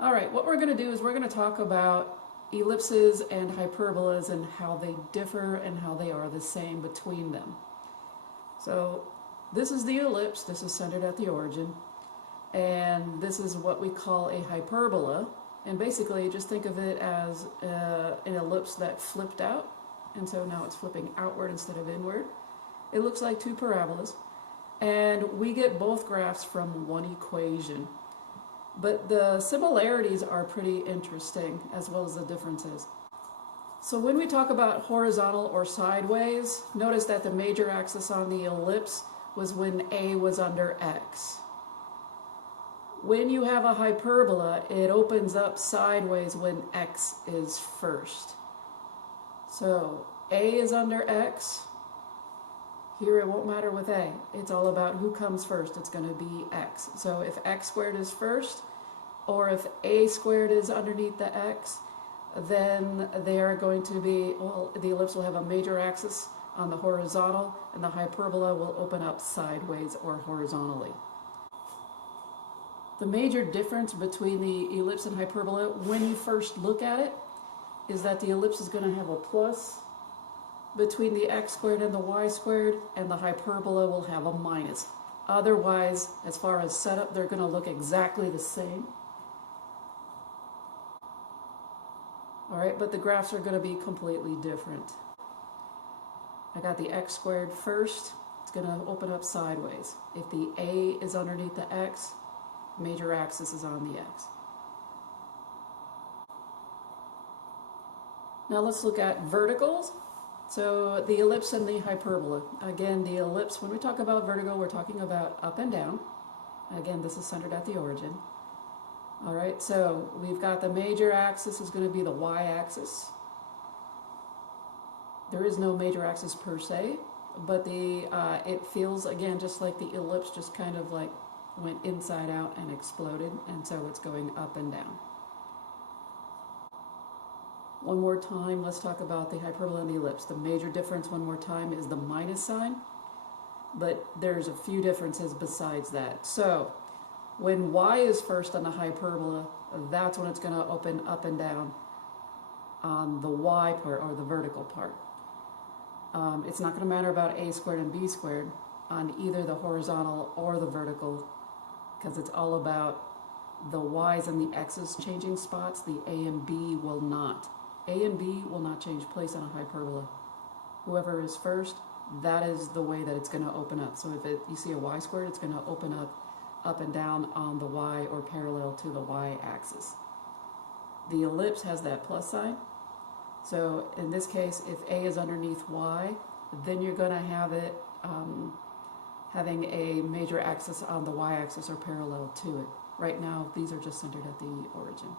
All right, what we're going to do is we're going to talk about ellipses and hyperbolas and how they differ and how they are the same between them. So this is the ellipse, this is centered at the origin, and this is what we call a hyperbola. And basically just think of it as an ellipse that flipped out, and so now it's flipping outward instead of inward. It looks like two parabolas, and we get both graphs from one equation. But the similarities are pretty interesting, as well as the differences. So when we talk about horizontal or sideways, notice that the major axis on the ellipse was when A was under X. When you have a hyperbola, it opens up sideways when X is first. So A is under X. Here it won't matter with A. It's all about who comes first. It's going to be X. So if X squared is first, or if A squared is underneath the X, then they are going to be, well, the ellipse will have a major axis on the horizontal, and the hyperbola will open up sideways or horizontally. The major difference between the ellipse and hyperbola, when you first look at it, is that the ellipse is going to have a plus between the x squared and the y squared, and the hyperbola will have a minus. Otherwise, as far as setup, they're going to look exactly the same. All right, but the graphs are going to be completely different. I got the x squared first. It's going to open up sideways. If the A is underneath the x, major axis is on the x. Now let's look at verticals. So the ellipse and the hyperbola. Again, the ellipse, when we talk about vertical, we're talking about up and down. Again, this is centered at the origin. All right, so we've got the major axis is going to be the y-axis. There is no major axis per se, but it feels, again, just like the ellipse just kind of like went inside out and exploded, and so it's going up and down. One more time, let's talk about the hyperbola and the ellipse. The major difference, one more time, is the minus sign, but there's a few differences besides that. So when y is first on the hyperbola, that's when it's going to open up and down on the y part, or the vertical part. It's not going to matter about a squared and b squared on either the horizontal or the vertical, because it's all about the y's and the x's changing spots. The a and b will not. A and B will not change place on a hyperbola. Whoever is first, that is the way that it's going to open up. So if you see a y squared, it's going to open up and down on the y, or parallel to the y-axis. The ellipse has that plus sign. So in this case, if A is underneath y, then you're going to have it having a major axis on the y-axis or parallel to it. Right now, these are just centered at the origin.